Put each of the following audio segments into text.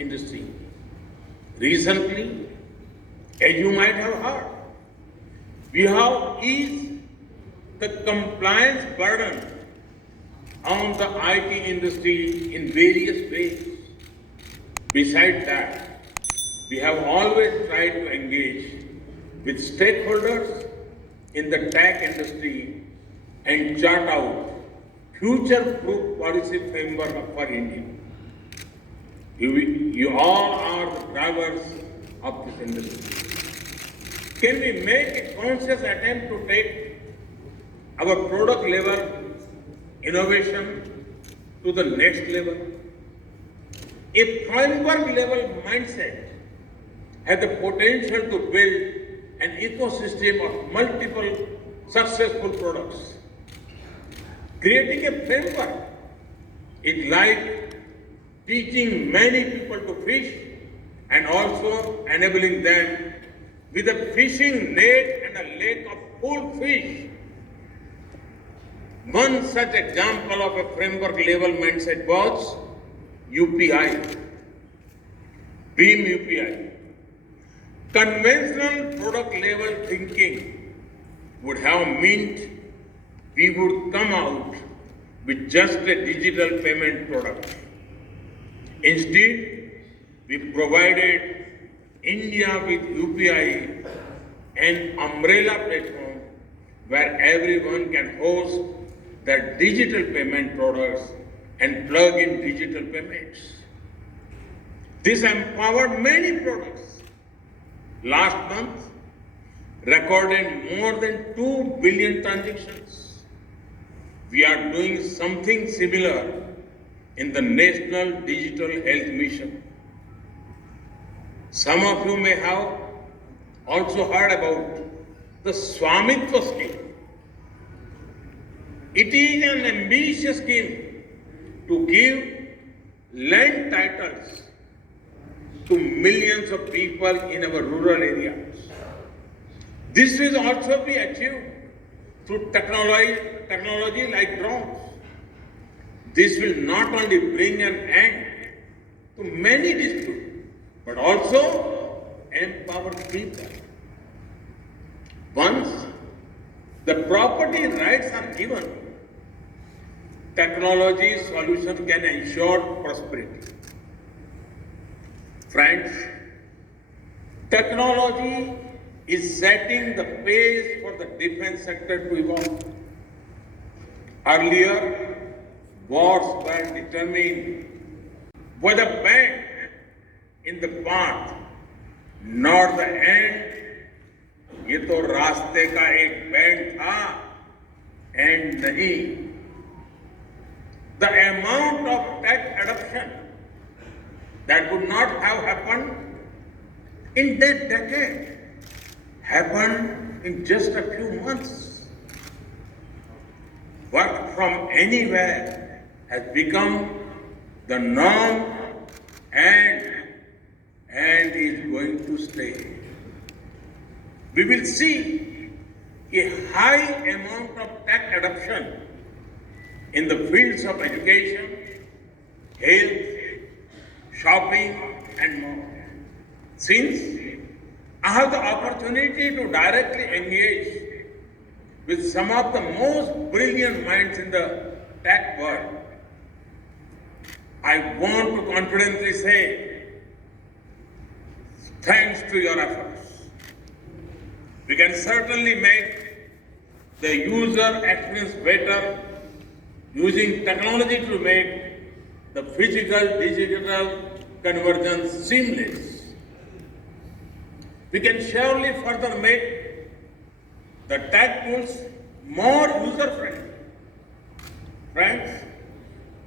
industry. Recently, as you might have heard, we have eased the compliance burden on the IT industry in various ways. Besides that, we have always tried to engage with stakeholders in the tech industry and chart out future-proof policy framework for India. You all are the drivers of this industry. Can we make a conscious attempt to take our product level innovation to the next level? A framework level mindset has the potential to build an ecosystem of multiple successful products. Creating a framework is like teaching many people to fish and also enabling them with a fishing net and a lake of full fish. One such example of a framework level mindset was UPI, Beam UPI. Conventional product level thinking would have meant we would come out with just a digital payment product. Instead, we provided India with UPI, an umbrella platform where everyone can host their digital payment products and plug in digital payments. This empowered many products. Last month, recorded more than 2 billion transactions. We are doing something similar in the National Digital Health Mission. Some of you may have also heard about the Swamitva scheme. It is an ambitious scheme to give land titles to millions of people in our rural areas. This will also be achieved through technology like drones. This will not only bring an end to many disputes, but also empower people. Once the property rights are given, technology solution can ensure prosperity. Friends, technology is setting the pace for the defense sector to evolve. Earlier, wars were determined by the bend in the path, not the end. ये तो रास्ते का एक band था, and नहीं. The amount of tech adoption that would not have happened in that decade happened in just a few months. Work from anywhere has become the norm and is going to stay. We will see a high amount of tech adoption in the fields of education, health, shopping, and more. Since I have the opportunity to directly engage with some of the most brilliant minds in the tech world, I want to confidently say, thanks to your efforts. We can certainly make the user experience better using technology to make the physical-digital convergence seamless. We can surely further make the tech tools more user-friendly. Friends,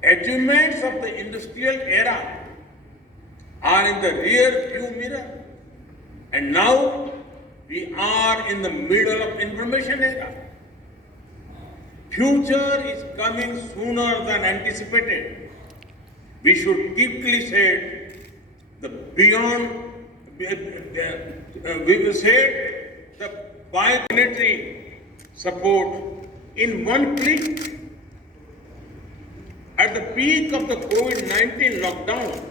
achievements of the industrial era are in the rear view mirror, and now we are in the middle of information era. Future is coming sooner than anticipated. We should quickly set the we will set the bioplanetary support in one click. At the peak of the COVID-19 lockdown,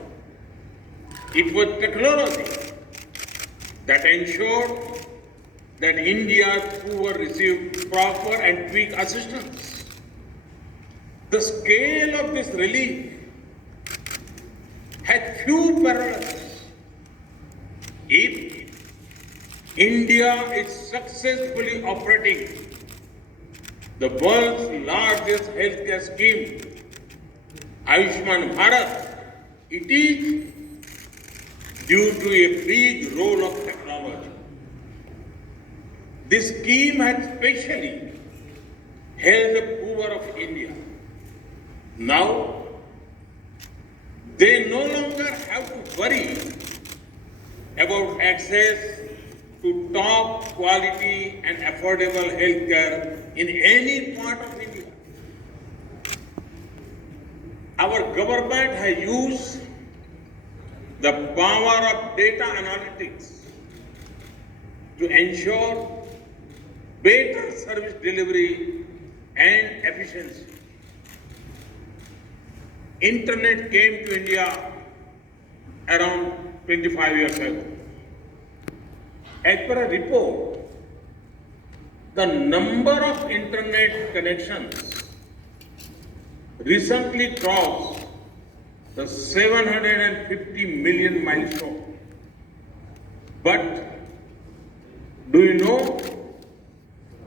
It was technology that ensured that India's poor received proper and quick assistance. The scale of this relief had few parallels. If India is successfully operating the world's largest healthcare scheme, Ayushman Bharat, it is due to a big role of technology. This scheme has specially helped the poor of India. Now, they no longer have to worry about access to top quality and affordable healthcare in any part of India. Our government has used the power of data analytics to ensure better service delivery and efficiency. Internet came to India around 25 years ago. As per a report, the number of internet connections recently crossed the 750 million milestone. But do you know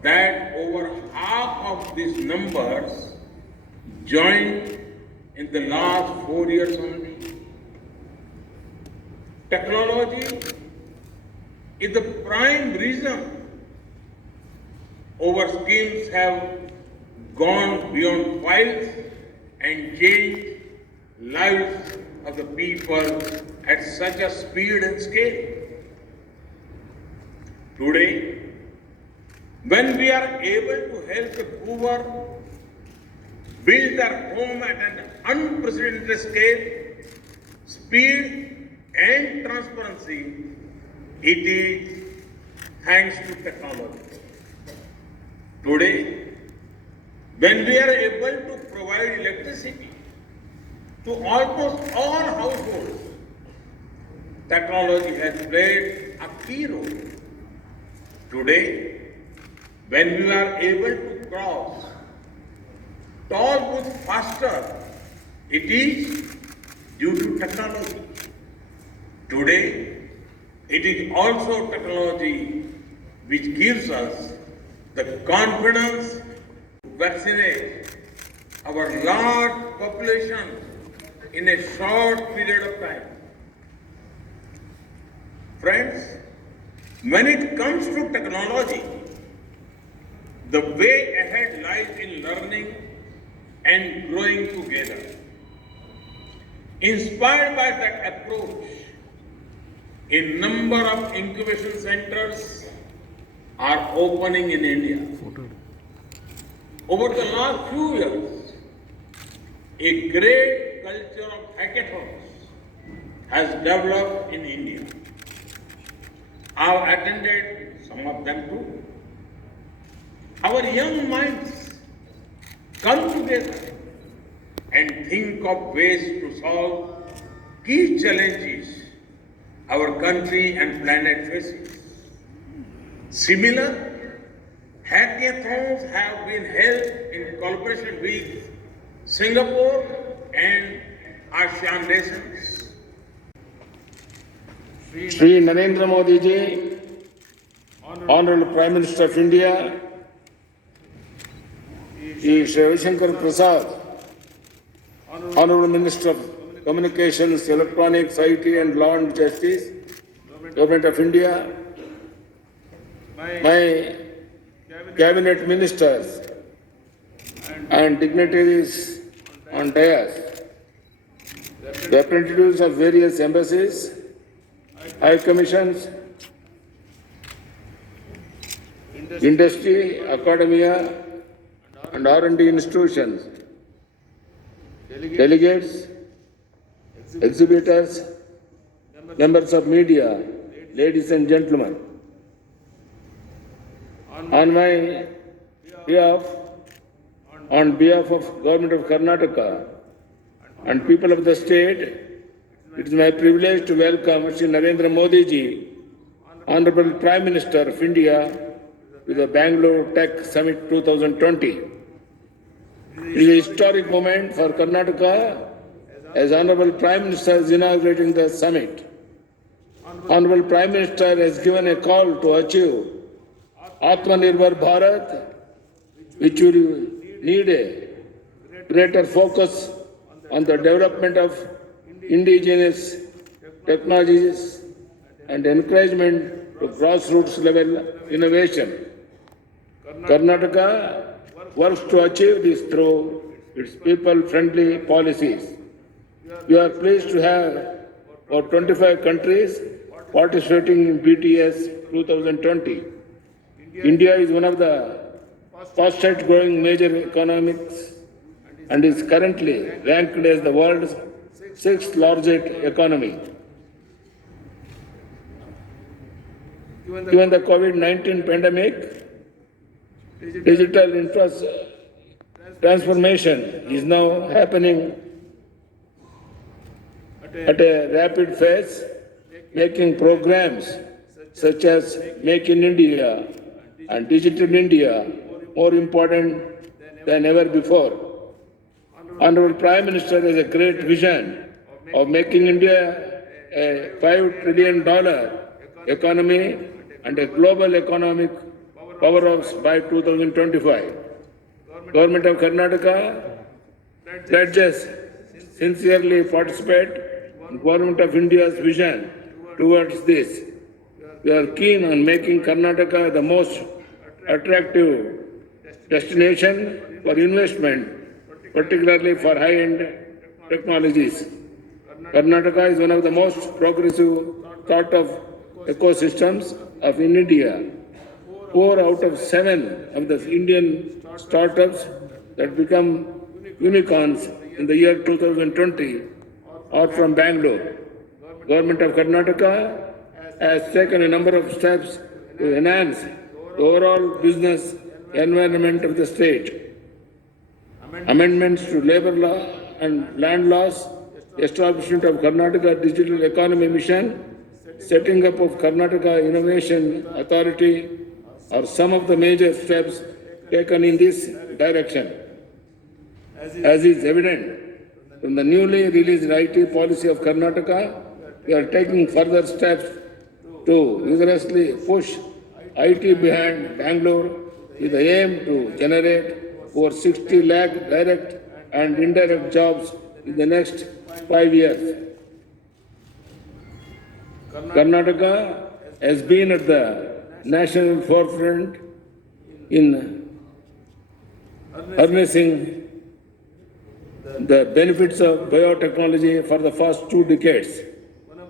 that over half of these numbers joined in the last 4 years only? Technology is the prime reason our schemes have gone beyond files and changed lives of the people at such a speed and scale. Today, when we are able to help the poor build their home at an unprecedented scale, speed and transparency, it is thanks to technology. Today, when we are able to provide electricity to almost all households, technology has played a key role. Today, when we are able to cross toll booths faster, it is due to technology. Today, it is also technology which gives us the confidence to vaccinate our large population in a short period of time. Friends, when it comes to technology, the way ahead lies in learning and growing together. Inspired by that approach, a number of incubation centers are opening in India. Over the last few years, a great culture of hackathons has developed in India. I have attended some of them too. Our young minds come together and think of ways to solve key challenges our country and planet faces. Similar hackathons have been held in collaboration with Singapore and ASEAN nations. Shri Narendra Modi ji, Honorable Prime Minister of India, Shri Ravi Shankar Prasad, Honorable Minister of Communications, Electronics, IT and Law and Justice, Government of India, my Cabinet Ministers and dignitaries on dais, representatives of various embassies, high commissions, industry, academia and R&D institutions, delegates, exhibitors, members of media, ladies and gentlemen. On my behalf, on behalf of Government of Karnataka and people of the state, It is my privilege to welcome Shri Narendra Modi ji, Honorable Prime Minister of India, to the Bangalore Tech Summit 2020. It is a historic moment for Karnataka as Honorable Prime Minister is inaugurating the summit. Honorable Prime Minister has given a call to achieve Atmanirbhar Bharat, which will need a greater focus on the development of indigenous technologies and encouragement to grassroots level innovation. Karnataka works to achieve this through its people-friendly policies. We are pleased to have over 25 countries participating in BTS 2020. India is one of the fastest growing major economies and is currently ranked as the world's sixth largest economy. Given the COVID-19 pandemic, digital transformation is now happening at a rapid pace, making programs such as Make in India and Digital India more important than ever before. Honorable Prime Minister has a great vision of making India a $5 trillion economy and a global economic powerhouse by 2025. Government of Karnataka pledges sincerely participate in Government of India's vision towards this. We are keen on making Karnataka the most attractive destination for investment, particularly for high-end technologies. Karnataka is one of the most progressive startup ecosystems of India. 4 out of 7 of the Indian startups that become unicorns in the year 2020 are from Bangalore. Government of Karnataka has taken a number of steps to enhance the overall business environment of the state. Amendments to labor law and land laws, establishment of Karnataka Digital Economy Mission, setting up of Karnataka Innovation Authority are some of the major steps taken in this direction. As is evident from the newly released IT policy of Karnataka, we are taking further steps to vigorously push IT behind Bangalore with the aim to generate over 60 lakh direct and indirect jobs in the next 5 years. Karnataka has been at the national forefront in harnessing the benefits of biotechnology for the past 2 decades.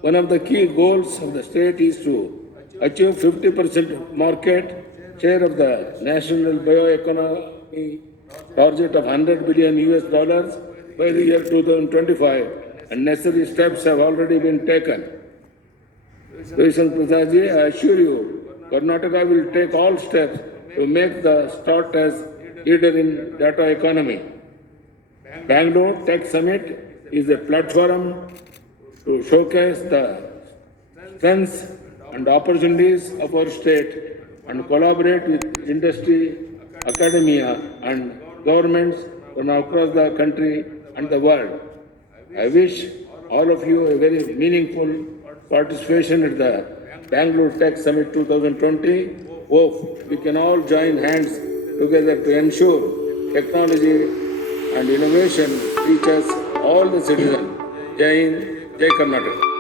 One of the key goals of the state is to achieve 50% market share of the national bioeconomy target of $100 billion by the year 2025, and necessary steps have already been taken. Ravishankar Prasad ji, I assure you, Karnataka will take all steps to make the start as leader in data economy. Bangalore Tech Summit is a platform to showcase the strengths and opportunities of our state and collaborate with industry, academia and governments from across the country and the world. I wish all of you a very meaningful participation at the Bangalore Tech Summit 2020. Hope we can all join hands together to ensure technology and innovation reaches all the citizens. Jai Hind, Jai Karnataka.